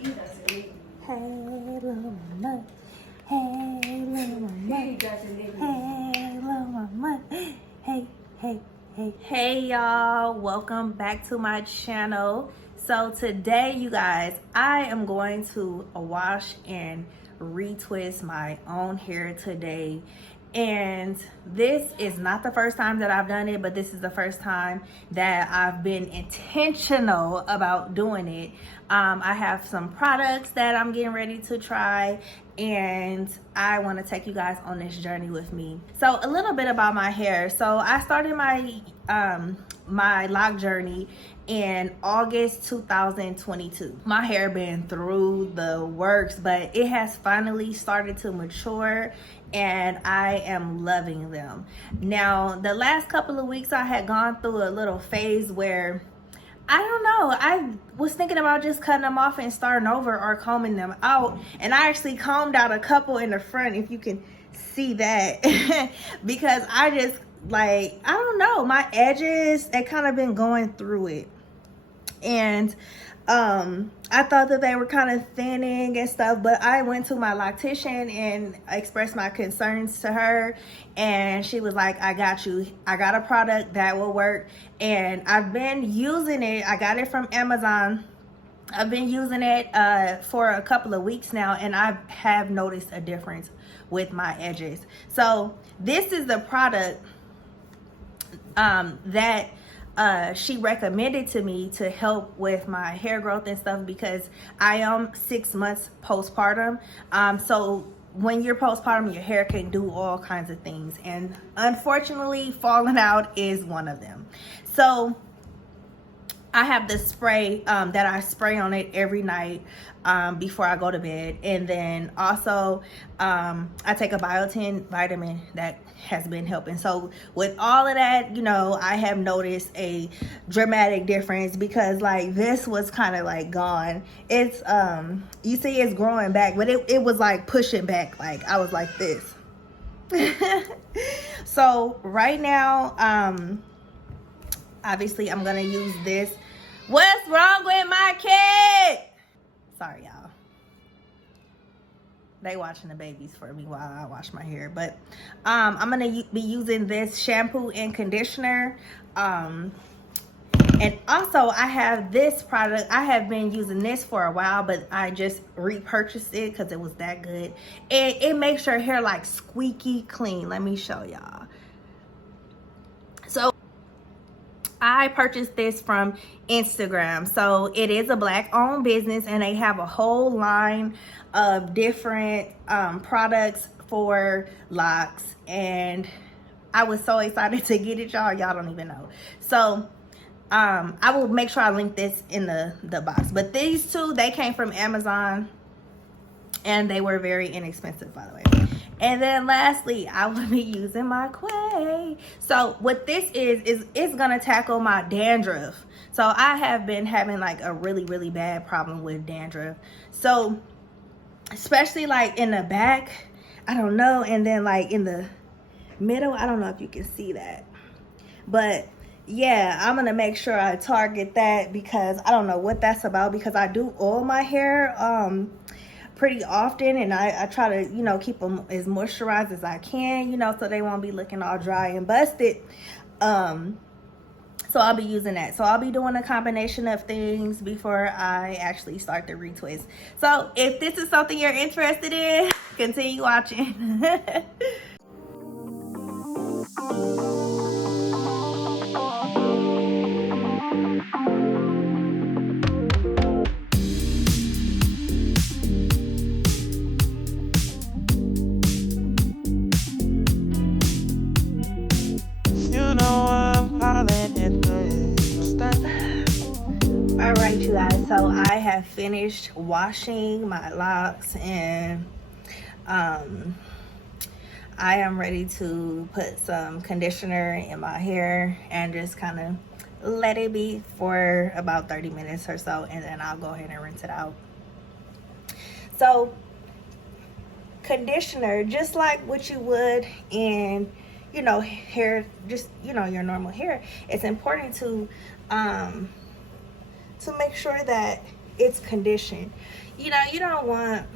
Hey, little mama. Hey, little mama. Hey, little mama. Hey, hey, hey. Hey, y'all. Welcome back to my channel. So today, you guys, I am going to wash and retwist my own hair today. And this is not the first time that I've done it, but this is the first time that I've been intentional about doing it. I have some products that I'm getting ready to try, and I want to take you guys on this journey with me. So a little bit about my hair. So I started my my loc journey in August 2022. My hair been through the works, but it has finally started to mature and I am loving them. Now, the last couple of weeks I had gone through a little phase where I don't know, I was thinking about just cutting them off and starting over or combing them out. And I actually combed out a couple in the front, if you can see that, because I just like, I don't know, my edges, they kind of been going through it. And I thought that they were kind of thinning and stuff, but I went to my loctician and expressed my concerns to her, and she was like, I got you. I got a product that will work, and I've been using it. I got it from Amazon. I've been using it for a couple of weeks now, and I have noticed a difference with my edges. So this is the product that she recommended to me to help with my hair growth and stuff, because I am 6 months postpartum. So when you're postpartum, your hair can do all kinds of things, and unfortunately falling out is one of them. So I have this spray that I spray on it every night before I go to bed. And then also I take a biotin vitamin that has been helping. So with all of that, you know, I have noticed a dramatic difference, because like this was kind of like gone. It's you see it's growing back, but it was like pushing back. Like I was like this. So right now, obviously I'm gonna use this. What's wrong with my kid? Sorry, y'all. They watching the babies for me while I wash my hair. But I'm gonna be using this shampoo and conditioner. And also I have this product. I have been using this for a while, but I just repurchased it because it was that good. And it makes your hair like squeaky clean. Let me show y'all. So I purchased this from Instagram. So it is a black owned business, and they have a whole line of different products for locks, and I was so excited to get it, y'all don't even know. So I will make sure I link this in the box. But these two, they came from Amazon, and they were very inexpensive, by the way. And then lastly, I will be using my Quay. So what this is it's gonna tackle my dandruff. So I have been having like a really bad problem with dandruff. So especially like in the back, I don't know, and then like in the middle, I don't know if you can see that. But yeah, I'm gonna make sure I target that, because I don't know what that's about, because I do oil my hair pretty often, and I try to, you know, keep them as moisturized as I can, you know, so they won't be looking all dry and busted. So I'll be using that. So I'll be doing a combination of things before I actually start the retwist. So if this is something you're interested in, continue watching. All right, you guys, so I have finished washing my locks, and I am ready to put some conditioner in my hair and just kind of let it be for about 30 minutes or so, and then I'll go ahead and rinse it out. So conditioner, just like what you would in, you know, hair, just, you know, your normal hair, it's important to make sure that it's conditioned. You know, you don't want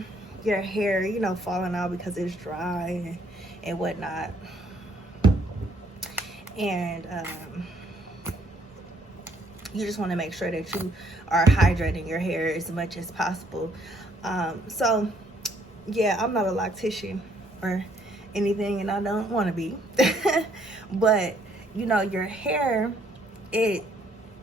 your hair, you know, falling out because it's dry and whatnot. And you just want to make sure that you are hydrating your hair as much as possible. So yeah, I'm not a loctician or anything, and I don't want to be. But you know, your hair, it,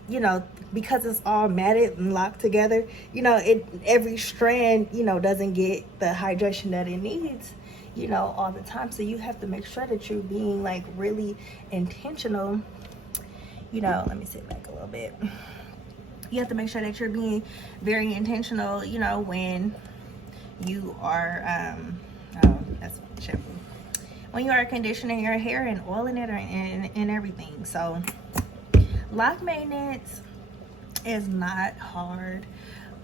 you know, because it's all matted and locked together, you know, every strand, you know, doesn't get the hydration that it needs, you know, all the time. So you have to make sure that you're being like really intentional. You know, let me sit back a little bit. You have to make sure that you're being very intentional, you know, when you are that's shampoo, when you are conditioning your hair and oiling it and everything. So lock maintenance is not hard.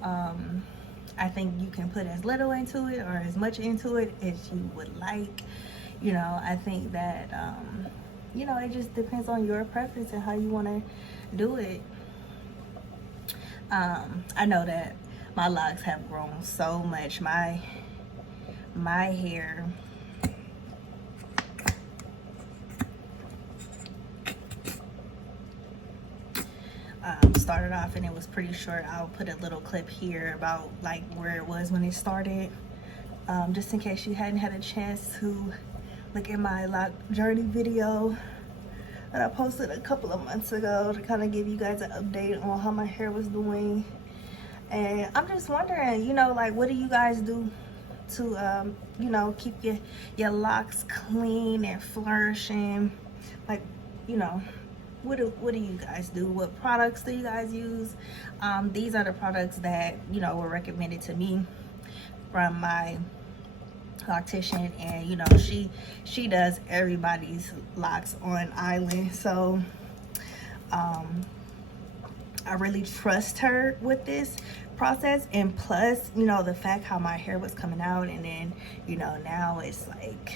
I think you can put as little into it or as much into it as you would like. You know, I think that you know, it just depends on your preference and how you want to do it. I know that my locks have grown so much. My hair, started off and it was pretty short. I'll put a little clip here about like where it was when it started, just in case you hadn't had a chance to look at my Loc Journey video that I posted a couple of months ago to kind of give you guys an update on how my hair was doing. And I'm just wondering, you know, like, what do you guys do to you know, keep your locks clean and flourishing? Like, you know, what do you guys do? What products do you guys use? These are the products that, you know, were recommended to me from my loctician, and you know, she does everybody's locks on island. So I really trust her with this process. And plus, you know, the fact how my hair was coming out, and then, you know, now it's like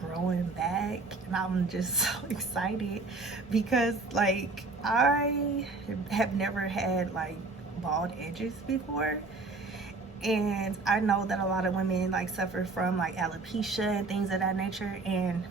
growing back, and I'm just so excited because like I have never had like bald edges before, and I know that a lot of women like suffer from like alopecia and things of that nature, and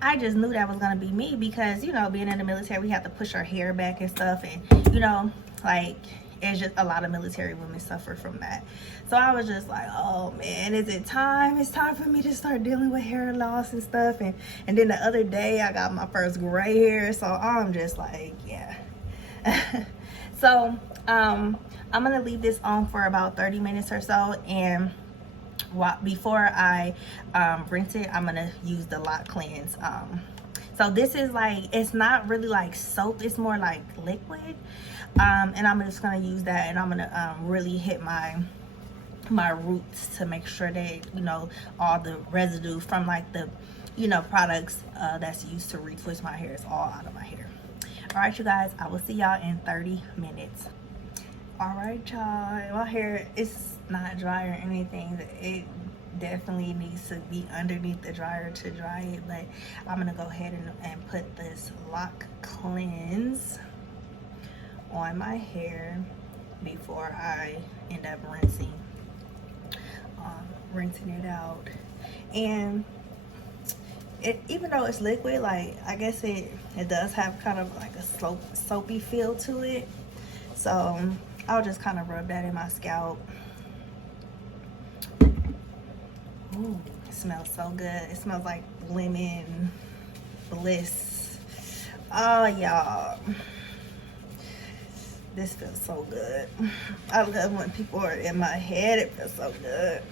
I just knew that was gonna be me because, you know, being in the military, we have to push our hair back and stuff, and you know, like, it's just a lot of military women suffer from that. So I was just like, oh man, is it time? It's time for me to start dealing with hair loss and stuff. And then the other day I got my first gray hair, so I'm just like, yeah. So I'm gonna leave this on for about 30 minutes or so, and before I rinse it, I'm gonna use the Loc Cleanse. So this is like, it's not really like soap, it's more like liquid, and I'm just gonna use that, and I'm gonna really hit my roots to make sure that, you know, all the residue from like the, you know, products that's used to retwist my hair is all out of my hair. All right, you guys, I will see y'all in 30 minutes. All right, y'all, my hair is not dry or anything. It definitely needs to be underneath the dryer to dry it, but I'm gonna go ahead and put this Loc Cleanse on my hair before I end up rinsing it out. And it, even though it's liquid, like, I guess it does have kind of like a soapy feel to it. So I'll just kind of rub that in my scalp. Ooh, it smells so good. It smells like lemon bliss. Oh, y'all, this feels so good. I love when people are in my head. It feels so good.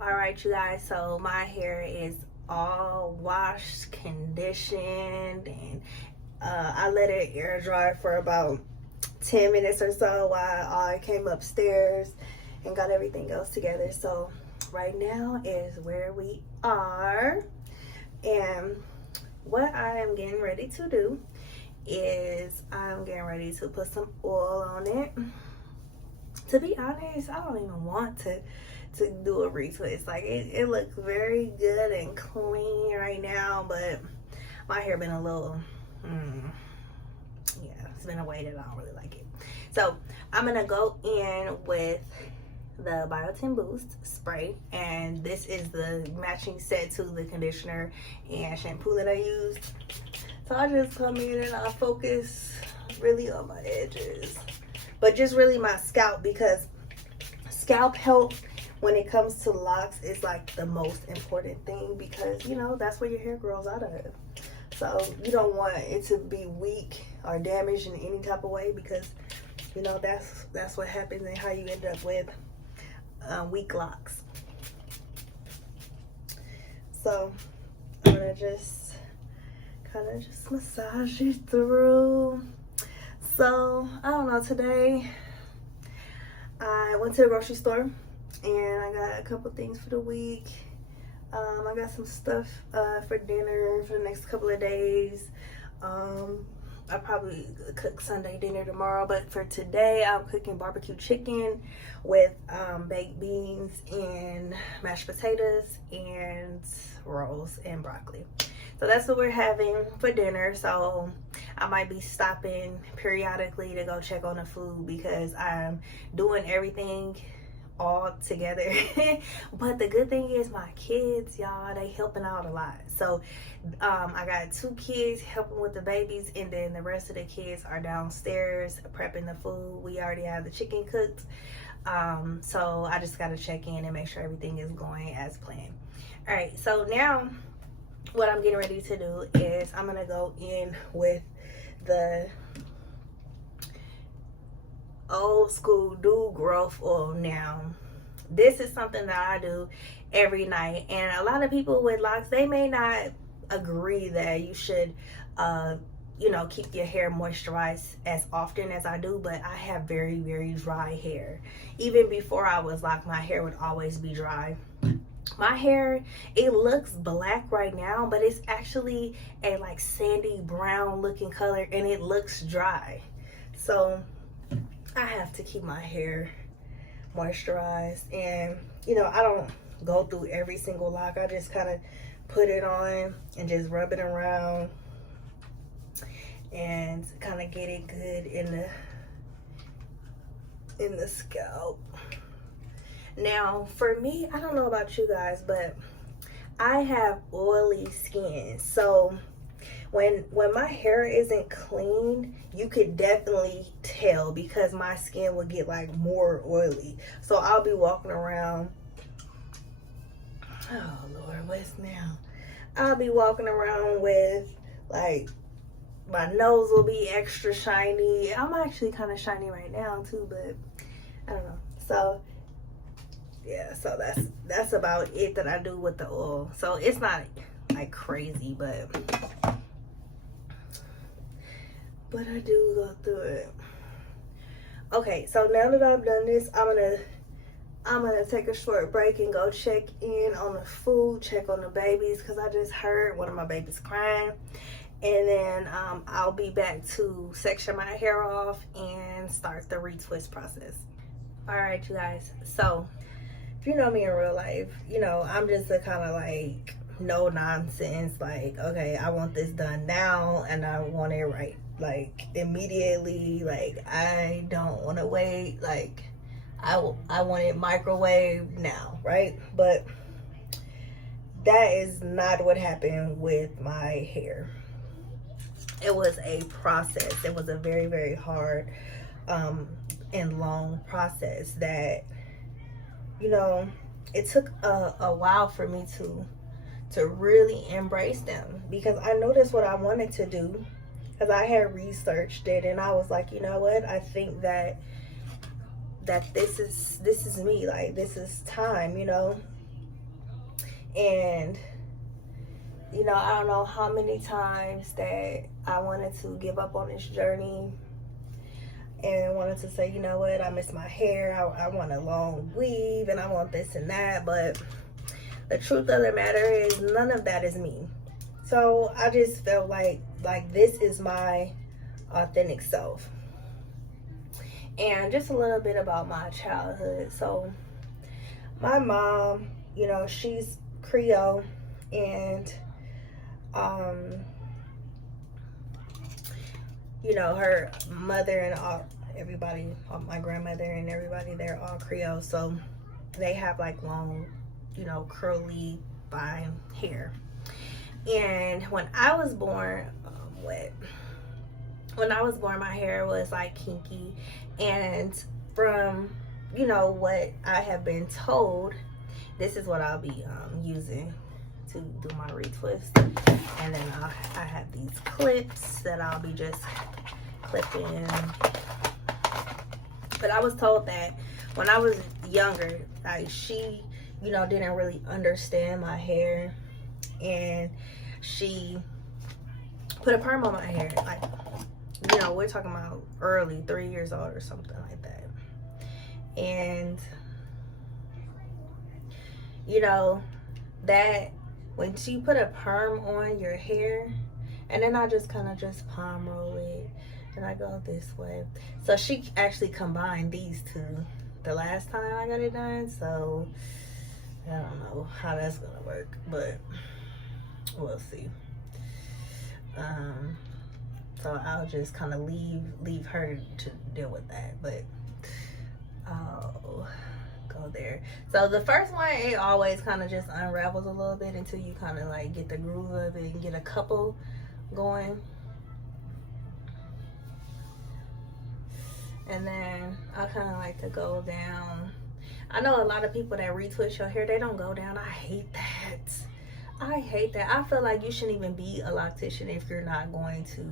All right, you guys, so my hair is all washed, conditioned, and I let it air dry for about 10 minutes or so while I came upstairs and got everything else together. So right now is where we are, and what I am getting ready to do is I'm getting ready to put some oil on it. To be honest, I don't even want to do a retwist. Like, it looks very good and clean right now, but my hair been a little yeah, it's been a way that I don't really like it. So I'm gonna go in with the Biotin Boost spray, and this is the matching set to the conditioner and shampoo that I used. So I just come in and I focus really on my edges, but just really my scalp, because scalp health when it comes to locks is like the most important thing, because you know that's where your hair grows out of. So you don't want it to be weak or damaged in any type of way, because you know that's what happens and how you end up with weak locks. So I'm gonna just kind of just massage it through. So I don't know, today I went to the grocery store and I got a couple things for the week. I got some stuff for dinner for the next couple of days. I'll probably cook Sunday dinner tomorrow, but for today I'm cooking barbecue chicken with baked beans and mashed potatoes and rolls and broccoli. So that's what we're having for dinner. So I might be stopping periodically to go check on the food, because I'm doing everything all together. But the good thing is my kids, y'all, they helping out a lot. So I got 2 kids helping with the babies, and then the rest of the kids are downstairs prepping the food. We already have the chicken cooked, so I just got to check in and make sure everything is going as planned. All right, so now what I'm getting ready to do is I'm gonna go in with the old school Dew growth oil. Now this is something that I do every night, and a lot of people with locks, they may not agree that you should you know, keep your hair moisturized as often as I do, but I have very, very dry hair. Even before I was locked, my hair would always be dry. My hair, it looks black right now, but it's actually a like sandy brown looking color, and it looks dry. So I have to keep my hair moisturized. And you know, I don't go through every single lock. I just kind of put it on and just rub it around and kind of get it good in the scalp. Now for me, I don't know about you guys, but I have oily skin. So when my hair isn't clean, you could definitely tell, because my skin will get like more oily. So I'll be walking around, oh Lord, what's now? I'll be walking around with like, my nose will be extra shiny. I'm actually kind of shiny right now too, but I don't know. So yeah, so that's about it that I do with the oil. So it's not like crazy, but I do go through it. Okay, so now that I've done this, I'm gonna take a short break and go check in on the food, check on the babies, because I just heard one of my babies crying. And then I'll be back to section my hair off and start the retwist process. All right, you guys, so if you know me in real life, you know I'm just the kind of like no nonsense, like, okay, I want this done now and I want it right, like immediately. Like I don't want to wait. Like I want it microwave now, right? But that is not what happened with my hair. It was a process. It was a very, very hard and long process that, you know, it took a while for me to really embrace them, because I noticed what I wanted to do, because I had researched it, and I was like, you know what, I think that this is me, like this is time, you know. And you know, I don't know how many times that I wanted to give up on this journey and wanted to say, you know what, I miss my hair, I want a long weave, and I want this and that. But the truth of the matter is, none of that is me. So I just felt like this is my authentic self. And just a little bit about my childhood. So my mom, you know, she's Creole, and you know, her mother everybody, my grandmother and everybody, they're all Creole, so they have like long, you know, curly fine hair. And when I was born, my hair was like kinky, and from, you know, what I have been told, this is what I'll be using to do my retwist. And then I have these clips that I'll be just clipping. But I was told that when I was younger, like, she, you know, didn't really understand my hair, and she put a perm on my hair. Like, you know, we're talking about early, 3 years old or something like that. And, you know, that when she put a perm on your hair, and then I just kind of just palm roll it, and I go this way. So she actually combined these two the last time I got it done, so I don't know how that's gonna work, but we'll see. So I'll just kind of leave her to deal with that, but I'll go there. So the first one, it always kind of just unravels a little bit until you kind of like get the groove of it and get a couple going. And then I kind of like to go down. I know a lot of people that retwist your hair, they don't go down. I hate that. I hate that. I feel like you shouldn't even be a loctician if you're not going to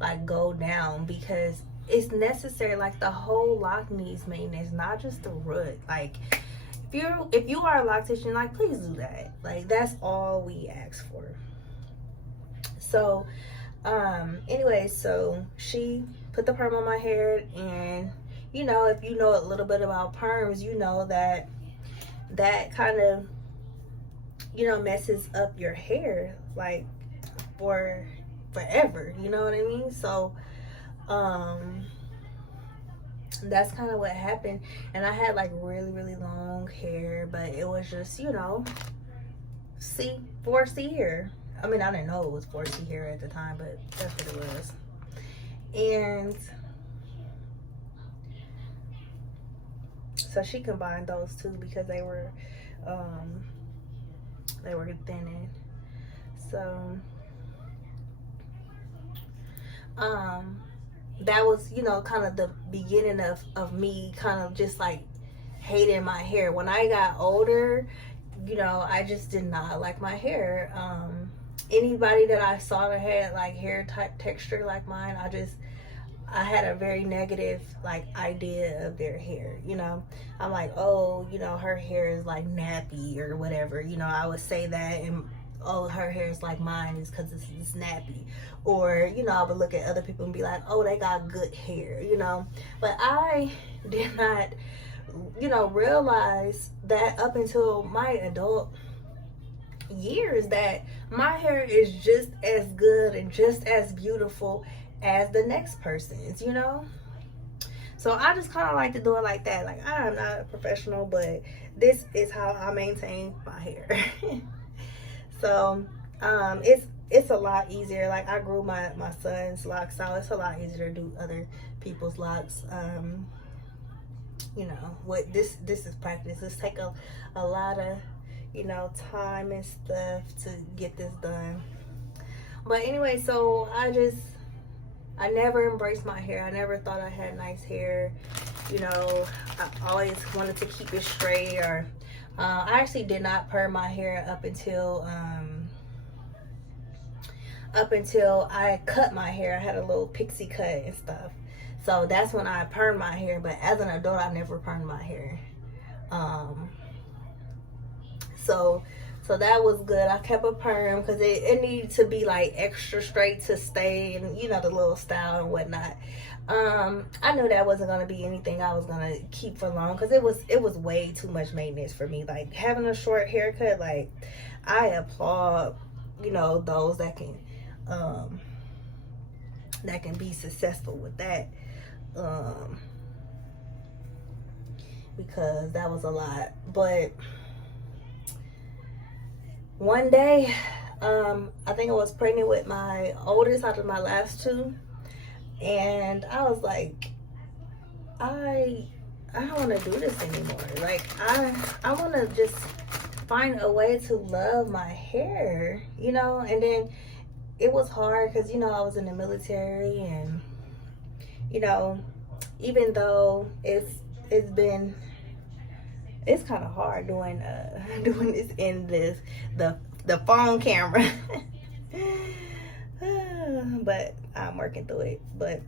like go down, because it's necessary. Like, the whole lock needs maintenance, not just the root. Like, if you are a loctician, like, please do that. Like, that's all we ask for. So anyway, so she put the perm on my hair, and you know, if you know a little bit about perms, you know that kind of, you know, messes up your hair like for forever, you know what I mean? So that's kind of what happened. And I had like really long hair, but it was just, you know, 4C hair. I mean, I didn't know it was 4C hair at the time, but that's what it was. And so she combined those two because they were thinning. So that was, you know, kind of the beginning of me kind of just like hating my hair. When I got older, you know, I just did not like my hair. Anybody that I saw that had like hair type texture like mine, I had a very negative like idea of their hair, you know. I'm like, oh, you know, her hair is like nappy or whatever, you know. I would say that, and oh, her hair is like mine is because it's nappy. Or, you know, I would look at other people and be like, oh, they got good hair, you know. But I did not, you know, realize that up until my adult years that my hair is just as good and just as beautiful as the next person's, you know. So I just kind of like to do it like that. Like, I'm not a professional, but this is how I maintain my hair. So it's a lot easier. Like, I grew my son's locks out. It's a lot easier to do other people's locks. You know what, this is practice. This take a lot of, you know, time and stuff to get this done. But anyway, so I never embraced my hair. I never thought I had nice hair. You know, I always wanted to keep it straight. Or I actually did not perm my hair up until I cut my hair. I had a little pixie cut and stuff. So that's when I permed my hair. But as an adult, I never permed my hair. So that was good. I kept a perm because it needed to be like extra straight to stay, and you know, the little style and whatnot. I knew that wasn't gonna be anything I was gonna keep for long, because it was way too much maintenance for me. Like, having a short haircut, like, I applaud, you know, those that can be successful with that, because that was a lot. But one day, I think I was pregnant with my oldest out of my last two, and I was like, I don't want to do this anymore. Like I want to just find a way to love my hair, you know. And then it was hard because, you know, I was in the military, and, you know, even though it's kind of hard doing doing this in the phone camera. But I'm working through it. But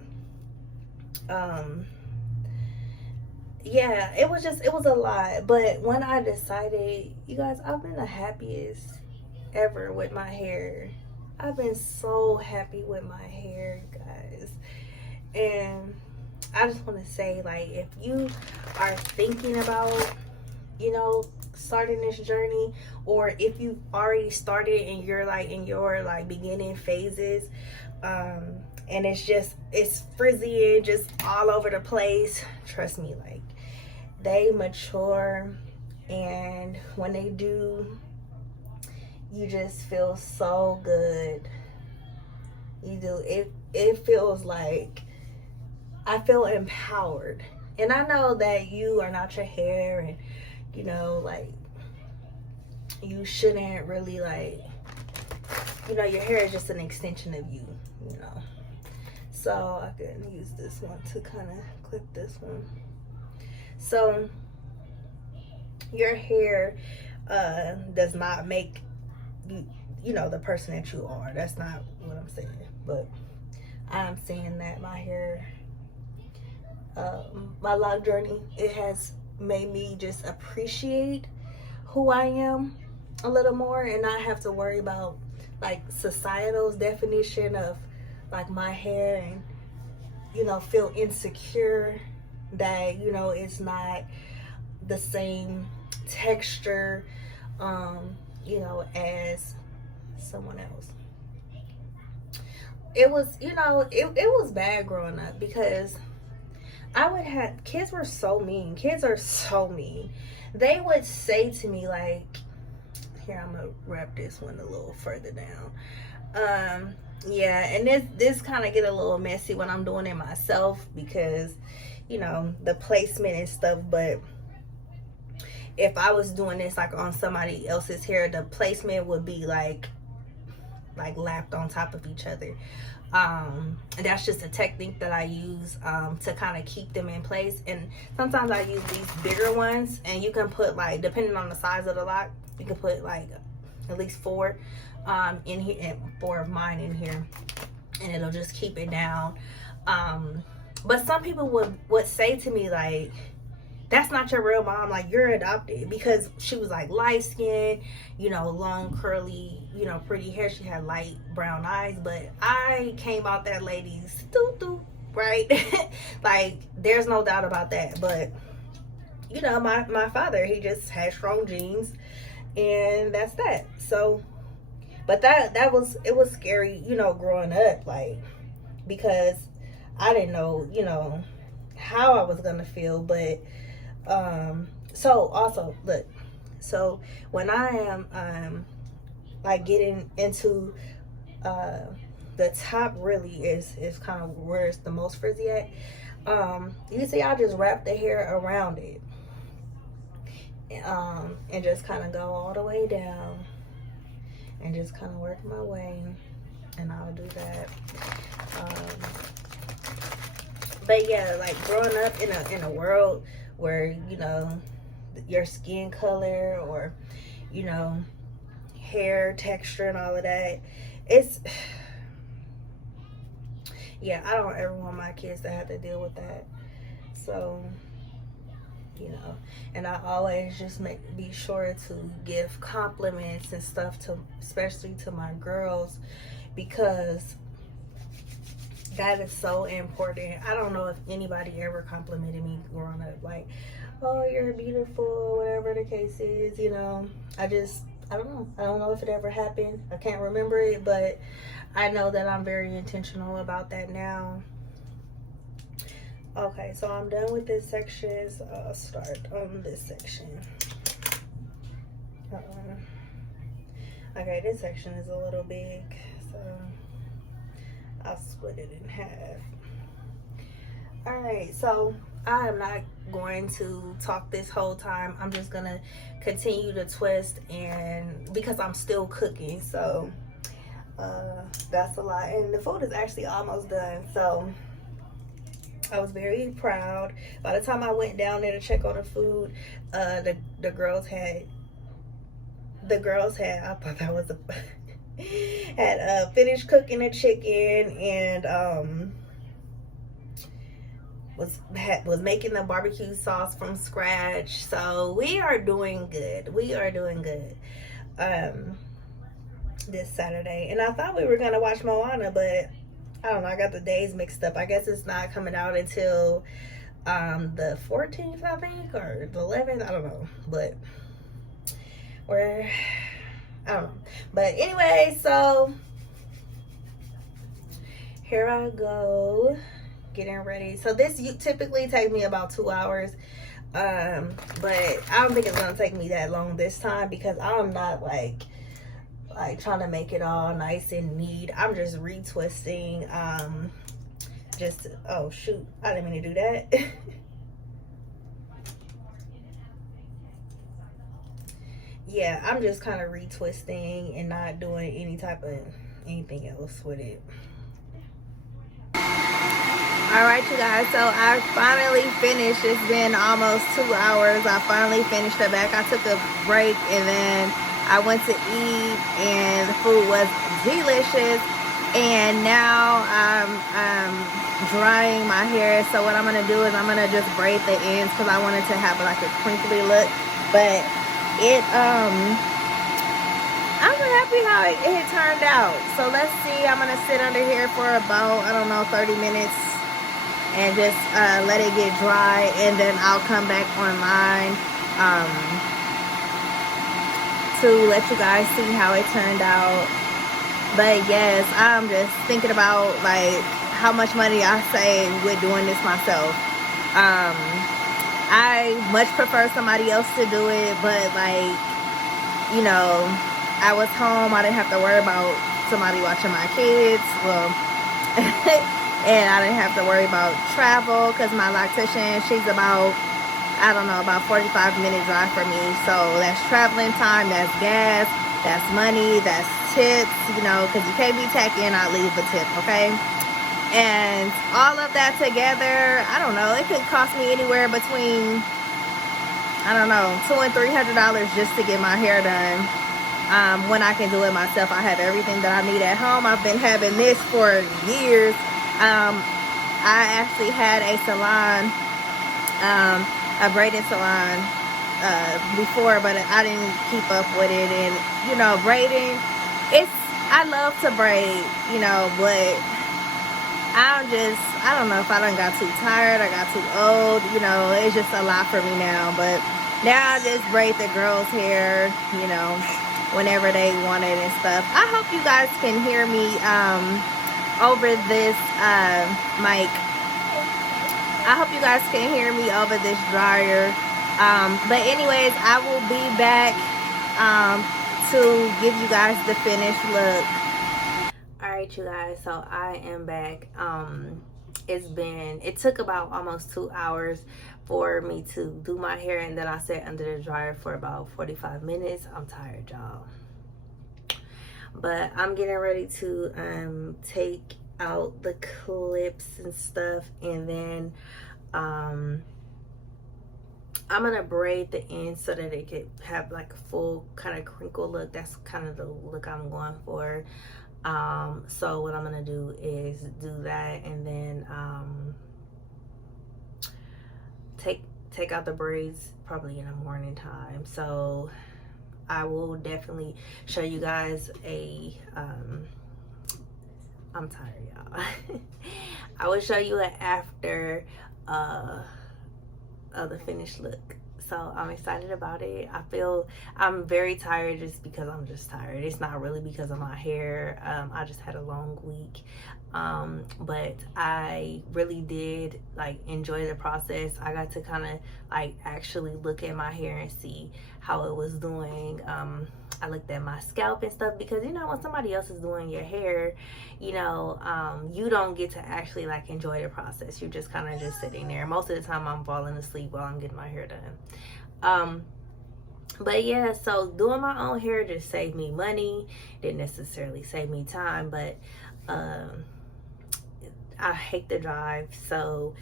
yeah, it was a lot. But when I decided, you guys, I've been the happiest ever with my hair. I've been so happy with my hair, guys. And I just want to say, like, if you are thinking about, you know, starting this journey, or if you've already started and you're like in your like beginning phases, and it's frizzy and just all over the place, trust me, like, they mature, and when they do, you just feel so good. You do. It feels like I feel empowered. And I know that you are not your hair, and, you know, like, you shouldn't really, like, you know, your hair is just an extension of you, you know. So I can use this one to kind of clip this one. So your hair does not make you, you know, the person that you are. That's not what I'm saying. But I'm saying that my hair, my loc journey, it has made me just appreciate who I am a little more, and not have to worry about like societal's definition of like my hair, and, you know, feel insecure that, you know, it's not the same texture, you know, as someone else. It was, you know, it was bad growing up, because I would have, kids were so mean. Kids are so mean. They would say to me, like, here, I'm gonna wrap this one a little further down. Yeah, and this kind of get a little messy when I'm doing it myself, because, you know, the placement and stuff. But if I was doing this like on somebody else's hair, the placement would be like lapped on top of each other. And that's just a technique that I use to kind of keep them in place. And sometimes I use these bigger ones, and you can put, like, depending on the size of the loc, you can put like at least 4 in here, and 4 of mine in here, and it'll just keep it down. But some people would say to me, like, that's not your real mom, like, you're adopted, because she was like light skinned, you know, long curly, you know, pretty hair. She had light brown eyes, but I came out that lady's right? Like, there's no doubt about that. But, you know, my father, he just had strong genes, and that's that. So, but it was scary, you know, growing up, like, because I didn't know, you know, how I was gonna feel. But so also, look, so when I am like getting into the top, really is kind of where it's the most frizzy at. You can see I just wrap the hair around it, and just kind of go all the way down, and just kind of work my way, and I'll do that. But yeah, like, growing up in a world where, you know, your skin color, or, you know, hair texture and all of that, it's, yeah, I don't ever want my kids to have to deal with that. So, you know, and I always just be sure to give compliments and stuff to, especially to my girls, because that is so important. I don't know if anybody ever complimented me growing up, like, oh, you're beautiful, whatever the case is, you know. I don't know. I don't know if it ever happened. I can't remember it, but I know that I'm very intentional about that now. Okay, so I'm done with this section, so I'll start on this section. Okay, this section is a little big, so I'll split it in half. All right, so I am not going to talk this whole time. I'm just gonna continue to twist, and because I'm still cooking, so that's a lot. And the food is actually almost done, so I was very proud. By the time I went down there to check on the food, the girls had I thought that was a had finished cooking the chicken, and was making the barbecue sauce from scratch. So we are doing good. This Saturday. And I thought we were gonna watch Moana, but I don't know, I got the days mixed up. I guess it's not coming out until the 14th, I think, or the 11th, I don't know. But I don't know. But anyway, so here I go, getting ready. So this typically takes me about 2 hours, but I don't think it's gonna take me that long this time, because I'm not like trying to make it all nice and neat. I'm just retwisting. Oh shoot, I didn't mean to do that. Yeah, I'm just kind of retwisting and not doing any type of anything else with it. All right, you guys, so I finally finished. It's been almost 2 hours. I finally finished the back. I took a break, and then I went to eat, and the food was delicious. And now I'm drying my hair. So what I'm gonna do is I'm gonna just braid the ends, because I wanted to have like a crinkly look. But I'm happy how it turned out. So let's see. I'm gonna sit under here for about, I don't know, 30 minutes and just let it get dry, and then I'll come back online to let you guys see how it turned out. But yes, I'm just thinking about like how much money I save with doing this myself. I much prefer somebody else to do it, but like, you know, I was home. I didn't have to worry about somebody watching my kids. Well, and I didn't have to worry about travel, because my loctician, she's about, I don't know, about 45-minute drive for me. So that's traveling time, that's gas, that's money, that's tips, you know, because you can't be tacky and not leave a tip, okay? And all of that together, I don't know, it could cost me anywhere between, I don't know, $200 and $300 just to get my hair done. When I can do it myself. I have everything that I need at home. I've been having this for years. I actually had a salon, a braiding salon before, but I didn't keep up with it. And you know, braiding, I love to braid, you know, but I don't know if I done got too tired, I got too old, you know, it's just a lot for me now. But now I just braid the girls' hair, you know, whenever they want it and stuff. I hope you guys can hear me over this mic. I hope you guys can hear me over this dryer. But anyways, I will be back to give you guys the finished look. All right, you guys, so I am back. It took about almost 2 hours for me to do my hair, and then I sat under the dryer for about 45 minutes. I'm tired, y'all. But I'm getting ready to take out the clips and stuff, and then I'm gonna braid the ends so that it could have like a full kind of crinkle look. That's kind of the look I'm going for. So what I'm gonna do is do that, and then take out the braids probably in the morning time. So I will definitely show you guys I'm tired, y'all. I will show you an after of the finished look. so I'm excited about it. I feel I'm very tired just because I'm just tired. It's not really because of my hair. I just had a long week. But I really did like enjoy the process. I got to kind of like actually look at my hair and see how it was doing. I looked at my scalp and stuff, because you know, when somebody else is doing your hair, you know, you don't get to actually like enjoy the process. You're just kind of just sitting there. Most of the time I'm falling asleep while I'm getting my hair done. But yeah, so doing my own hair just saved me money. Didn't necessarily save me time, but I hate to drive, so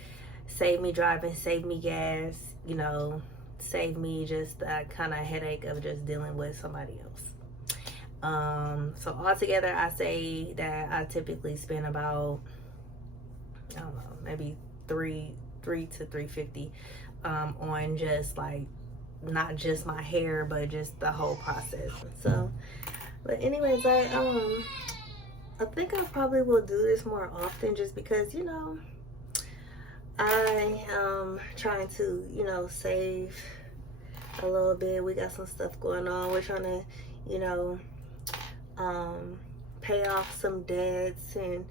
save me driving, save me gas, you know, save me just that kind of headache of just dealing with somebody else. So altogether, I say that I typically spend about, I don't know, maybe $300 to $350 on just like, not just my hair, but just the whole process. So, but anyways, I think I probably will do this more often, just because, you know, I am trying to, you know, save a little bit. We got some stuff going on. We're trying to, you know, pay off some debts and,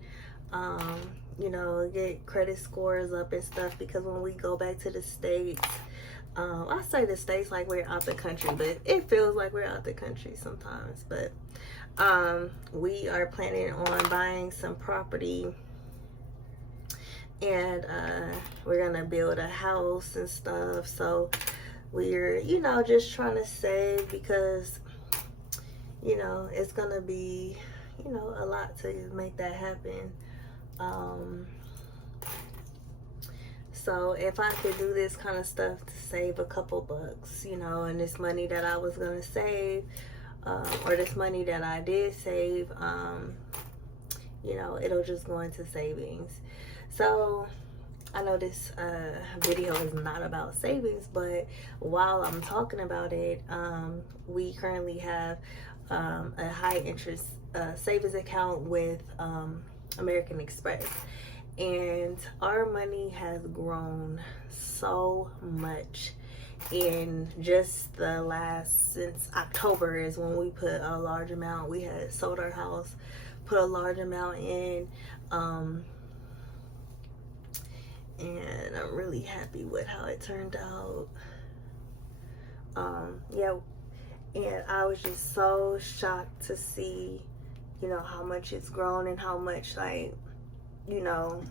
you know, get credit scores up and stuff, because when we go back to the States, I say the States like we're out the country, but it feels like we're out the country sometimes. But we are planning on buying some property, and we're gonna build a house and stuff. So we're, you know, just trying to save, because, you know, it's gonna be, you know, a lot to make that happen. So if I could do this kind of stuff to save a couple bucks, you know, and this money that I was gonna save, or this money that I did save, you know, it'll just go into savings. So I know this video is not about savings, but while I'm talking about it, we currently have a high interest savings account with American Express, and our money has grown so much in just the last, since October is when we put a large amount. We had sold our house, put a large amount in, and I'm really happy with how it turned out. Yeah, and I was just so shocked to see, you know, how much it's grown, and how much, like, you know,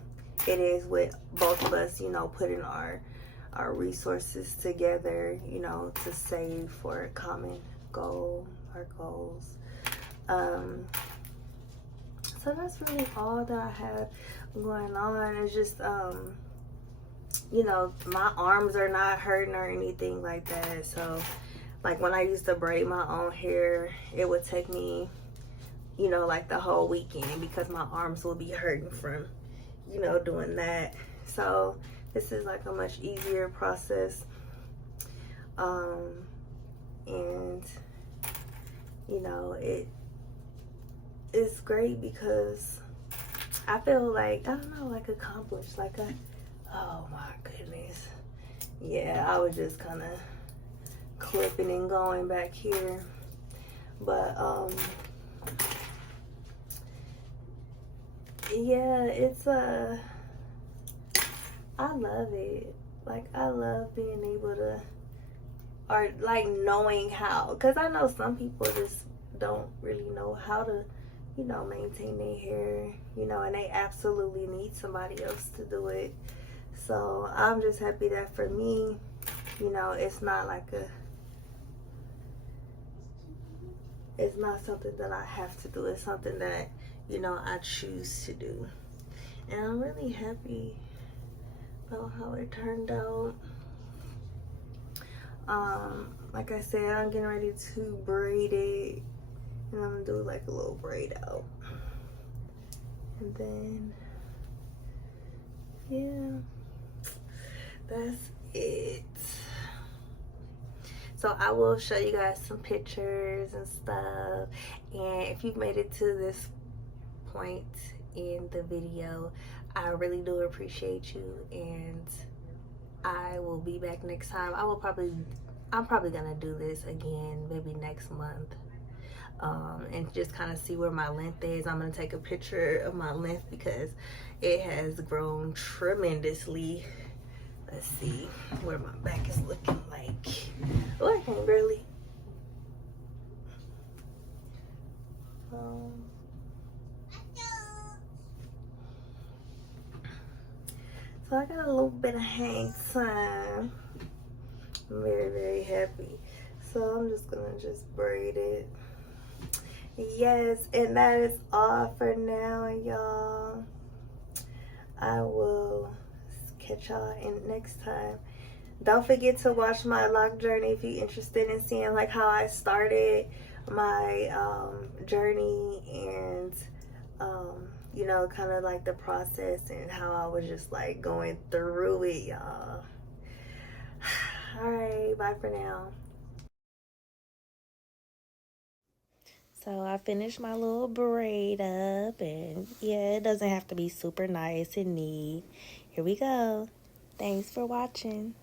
it is with both of us, you know, putting our resources together, you know, to save for a common goal, our goals. So that's really all that I have going on. It's just, you know, my arms are not hurting or anything like that. So, like, when I used to braid my own hair, it would take me, you know, like the whole weekend, because my arms will be hurting from, you know, doing that. So this is like a much easier process, and you know, it's great, because I feel like, I don't know, like accomplished, like oh my goodness, yeah, I was just kind of clipping and going back here, but yeah, it's I love it. Like, I love being able to, or like knowing how, because I know some people just don't really know how to, you know, maintain their hair, you know, and they absolutely need somebody else to do it. So I'm just happy that for me, you know, it's not like it's not something that I have to do. It's something that, you know, I choose to do. And I'm really happy about how it turned out. Like I said, I'm getting ready to braid it, and I'm gonna do like a little braid out, and then yeah, that's it. So I will show you guys some pictures and stuff, and if you've made it to this point in the video, I really do appreciate you, and I will be back next time. I'm probably gonna do this again maybe next month, and just kind of see where my length is. I'm gonna take a picture of my length because it has grown tremendously. Let's see where my back is looking like. Oh, I can't barely. So I got a little bit of hang time. I'm very, very happy. So I'm just gonna braid it. Yes, and that is all for now, y'all. I will catch y'all in next time. Don't forget to watch my Loc journey if you're interested in seeing like how I started my journey, and you know, kind of like the process and how I was just like going through it, y'all. All right, bye for now. So I finished my little braid up, and yeah, it doesn't have to be super nice and neat. Here we go. Thanks for watching.